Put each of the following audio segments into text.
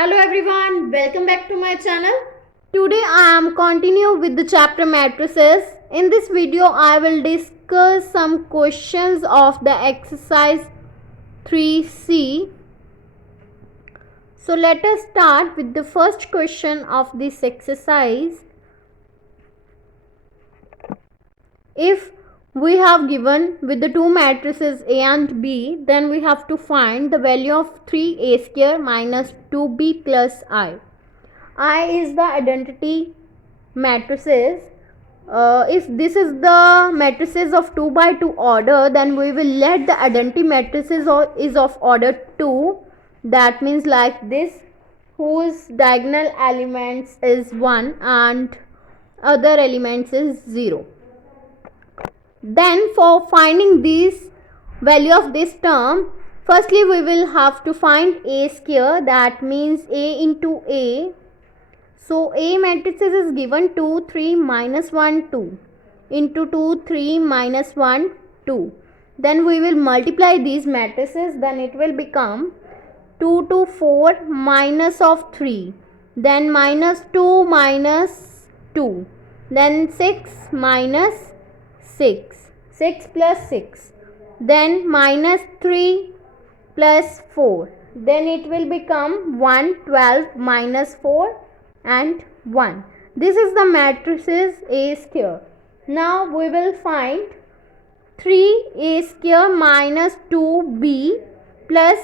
Hello everyone, welcome back to my channel. Today I am continue with the chapter matrices. In this video I will discuss some questions of the exercise 3C. So let us start with the first question of this exercise. If we have given with the two matrices A and B, then we have to find the value of 3A square minus 2B plus I. I is the identity matrices. If this is the matrices of 2 by 2 order, then we will let the identity matrices is of order 2. That means like this, whose diagonal elements is 1 and other elements is 0. Then for finding this value of this term, firstly we will have to find A square, that means A into A. So A matrices is given 2, 3, minus 1, 2 into 2, 3, minus 1, 2. Then we will multiply these matrices, then it will become 2 to 4 minus of 3, then minus 2 minus 2, then 6 minus 6, 6 plus 6, then minus 3 plus 4, then it will become 1, 12 minus 4 and 1. This is the matrices A square. Now we will find 3A square minus 2B plus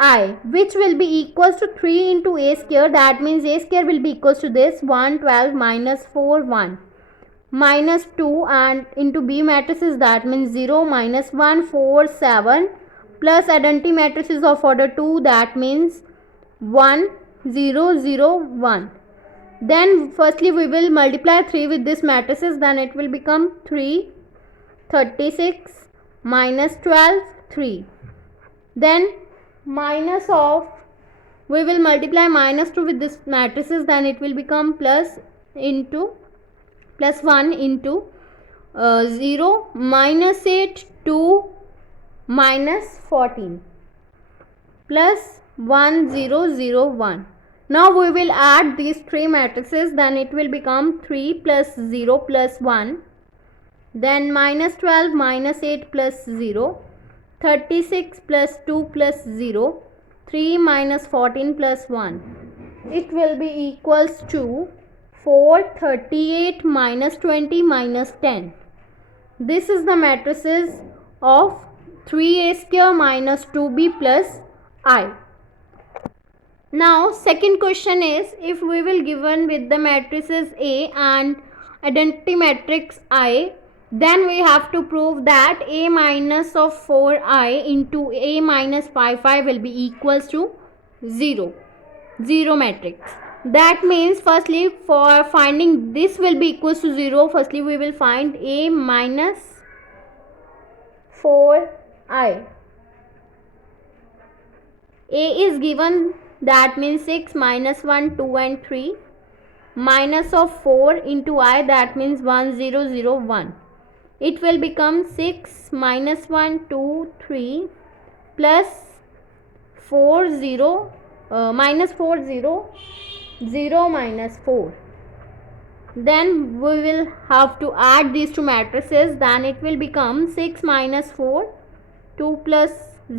I, which will be equals to 3 into A square. That means A square will be equals to this 1, 12 minus 4, 1 minus 2, and into B matrices, that means 0 minus 1, 4, 7 plus identity matrices of order 2, that means 1, 0, 0, 1. Then firstly we will multiply 3 with this matrices, then it will become 3, 36 minus 12, 3. Then minus of, we will multiply minus 2 with this matrices, then it will become plus into plus 1 into 0 minus 8, 2 minus 14 plus 1, 0, 0, 1. Now we will add these three matrices, then it will become 3 plus 0 plus 1, then minus 12 minus 8 plus 0, 36 plus 2 plus 0, 3 minus 14 plus 1. It will be equals to 4, 38 minus 20 minus 10. This is the matrices of 3A square minus 2B plus I. Now second question is, if we will given with the matrices A and identity matrix I, then we have to prove that A minus of 4I into A minus 5I will be equals to 0 matrix. That means firstly for finding this will be equals to 0, firstly we will find A minus 4I. A is given, that means 6 minus 1, 2 and 3, minus of 4 into I, that means 1, 0, 0, 1. It will become 6 minus 1, 2, 3 plus 4, 0, minus 4, 0, 0 minus 4. Then we will have to add these two matrices, then it will become 6 minus 4, 2 plus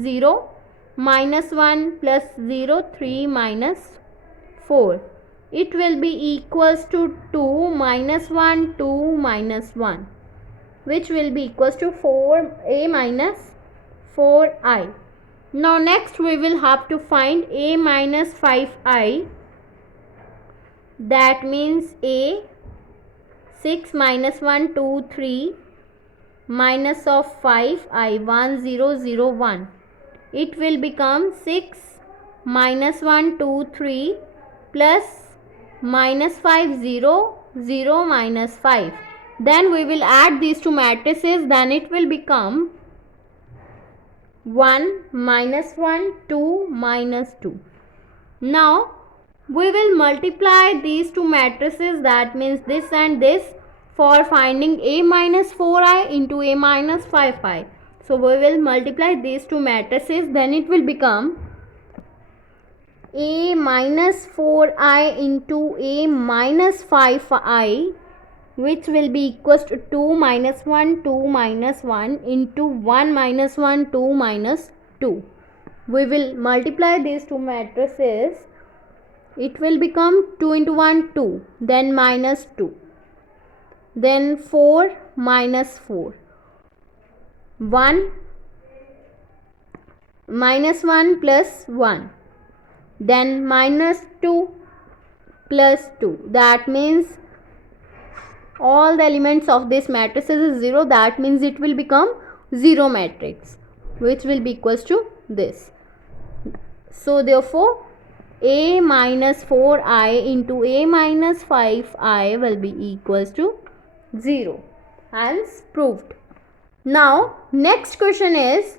0, minus 1 plus 0, 3 minus 4. It will be equals to 2 minus 1, 2 minus 1, which will be equals to 4A minus 4I. Now next we will have to find A minus 5I. That means A 6 minus 1, 2, 3 minus of 5I, 1, 0, 0, 1. It will become 6 minus 1, 2, 3 plus minus 5, 0, 0 minus 5. Then we will add these two matrices, then it will become 1 minus 1, 2 minus 2. Now we will multiply these two matrices, that means this and this, for finding A minus 4I into A minus 5I. So we will multiply these two matrices, then it will become a minus 4i into a minus 5i, which will be equals to 2 minus 1 2 minus 1 into 1 minus 1 2 minus 2. We will multiply these two matrices. It will become 2 into 1 2, then minus 2, then 4 minus 4, 1 minus 1 plus 1, then minus 2 plus 2. That means all the elements of this matrix is 0. That means it will become 0 matrix, which will be equals to this. So therefore a minus 4i into a minus 5i will be equals to 0. Hence proved. Now next question is,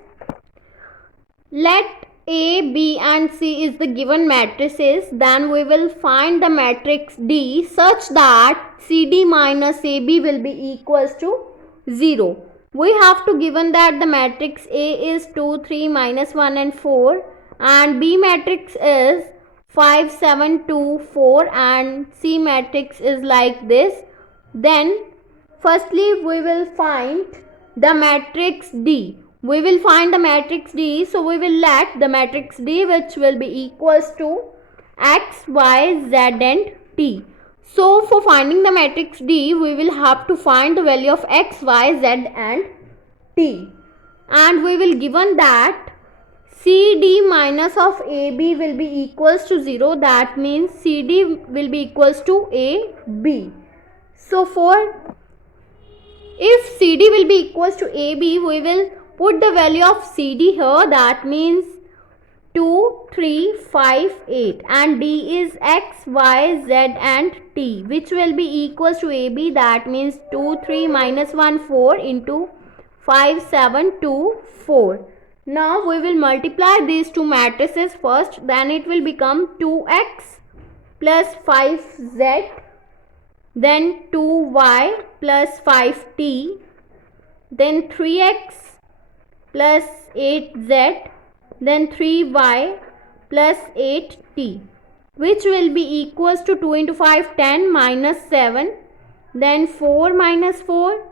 let A, B and C is the given matrices, then we will find the matrix D such that CD minus AB will be equals to 0. We have to given that the matrix A is 2, 3, minus 1 and 4, and B matrix is 5, 7, 2, 4 and C matrix is like this. Then firstly we will find the matrix D. We will find the matrix D, so we will let the matrix D, which will be equals to x, y, z and t. So for finding the matrix D, we will have to find the value of x, y, z and t. And we will given that CD minus of AB will be equals to 0. That means CD will be equals to AB. So if CD will be equals to AB, we will put the value of CD here. That means 2, 3, 5, 8 and D is x, y, z and t, which will be equals to AB. That means 2, 3, minus 1, 4 into 5, 7, 2, 4. Now we will multiply these two matrices first. Then it will become 2x plus 5z, then 2y plus 5t, then 3x plus 8z, then 3y plus 8t, which will be equals to 2 into 5, 10 minus 7, then 4 minus 4,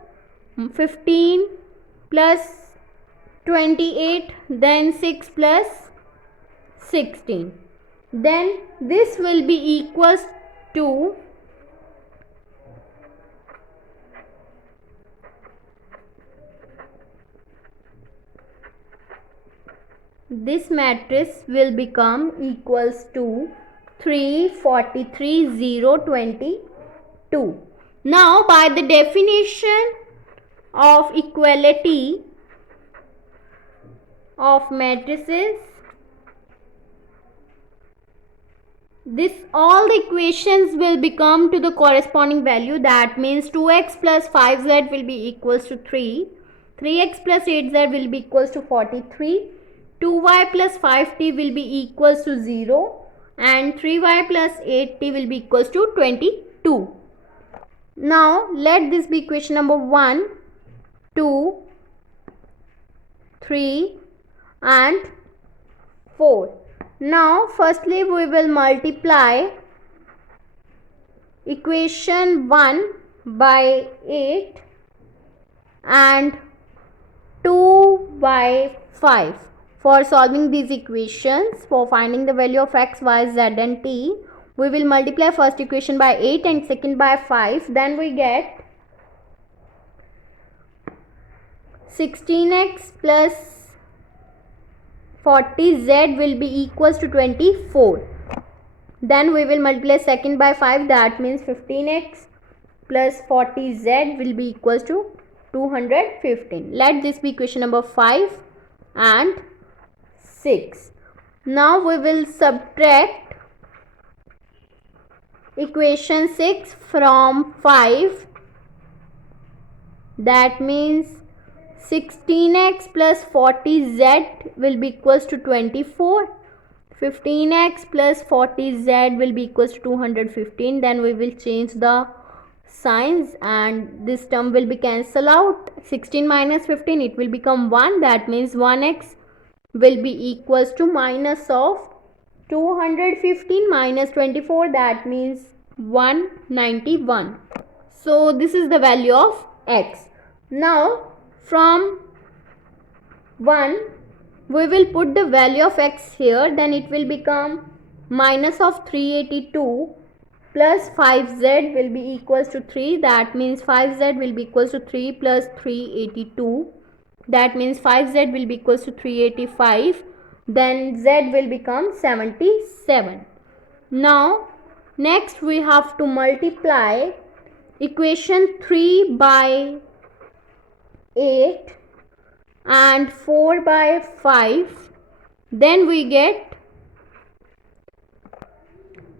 15 plus 28, then 6 plus 16. Then this will be equals to this matrix will become equals to 3, 43, 0, 22. Now by the definition of equality of matrices, this all the equations will become to the corresponding value. That means 2x plus 5z will be equals to 3, 3x plus 8z will be equals to 43, 2y plus 5t will be equals to 0 and 3y plus 8t will be equals to 22. Now let this be equation number 1, 2, 3 and 4. Now firstly we will multiply equation 1 by 8 and 2 by 5. For solving these equations, for finding the value of x, y, z and t, we will multiply first equation by 8 and second by 5. Then we get 16x plus 40z will be equals to 24. Then we will multiply second by 5. That means 15x plus 40z will be equals to 215. Let this be equation number 5 and 6. Now we will subtract equation 6 from 5. That means 16x plus 40z will be equals to 24. 15x plus 40z will be equals to 215. Then we will change the signs and this term will be cancelled out. 16 minus 15, it will become 1. That means 1x will be equals to minus of 215 minus 24, that means 191. So this is the value of x. Now from 1 we will put the value of x here, then it will become minus of 382 plus 5z will be equals to 3, that means 5z will be equals to 3 plus 382, that means 5z will be equals to 385, then z will become 77. Now next we have to multiply equation 3 by 8 and 4 by 5, then we get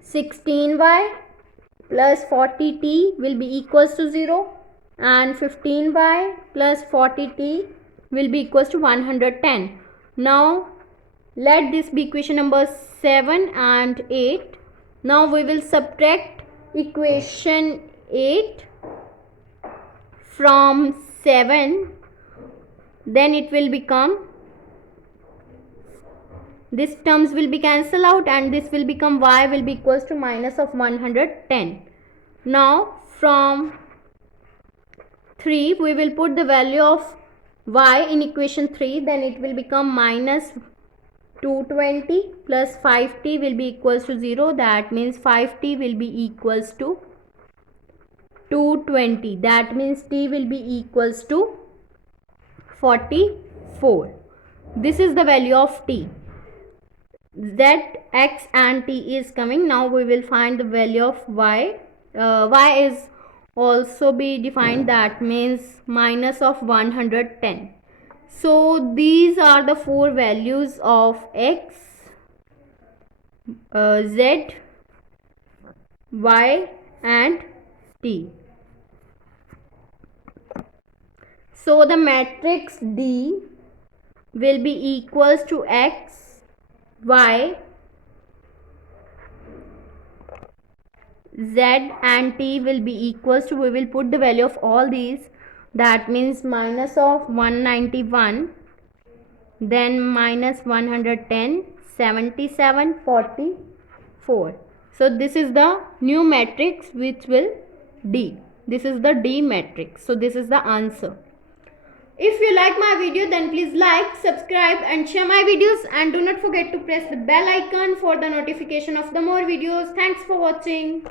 16y plus 40t will be equals to 0 and 15y plus 40t will be equals to 110. Now let this be equation number 7 and 8. Now we will subtract equation 8 from 7, then it will become, this terms will be cancelled out and this will become y will be equals to minus of 110. Now from 3 we will put the value of y in equation 3, then it will become minus 220 plus 5t will be equals to 0, that means 5t will be equals to 220, that means t will be equals to 44. This is the value of t. Z, x and t is coming. Now we will find the value of y. Y is also be defined, that means minus of 110. So these are the 4 values of x, z, y and t. So the matrix D will be equals to x, y, z and t will be equals to, we will put the value of all these, that means minus of 191, then minus 110, 77, 44. So this is the new matrix which will D. This is the D matrix. So this is the answer. If you like my video, then please like, subscribe and share my videos, and do not forget to press the bell icon for the notification of the more videos. Thanks for watching.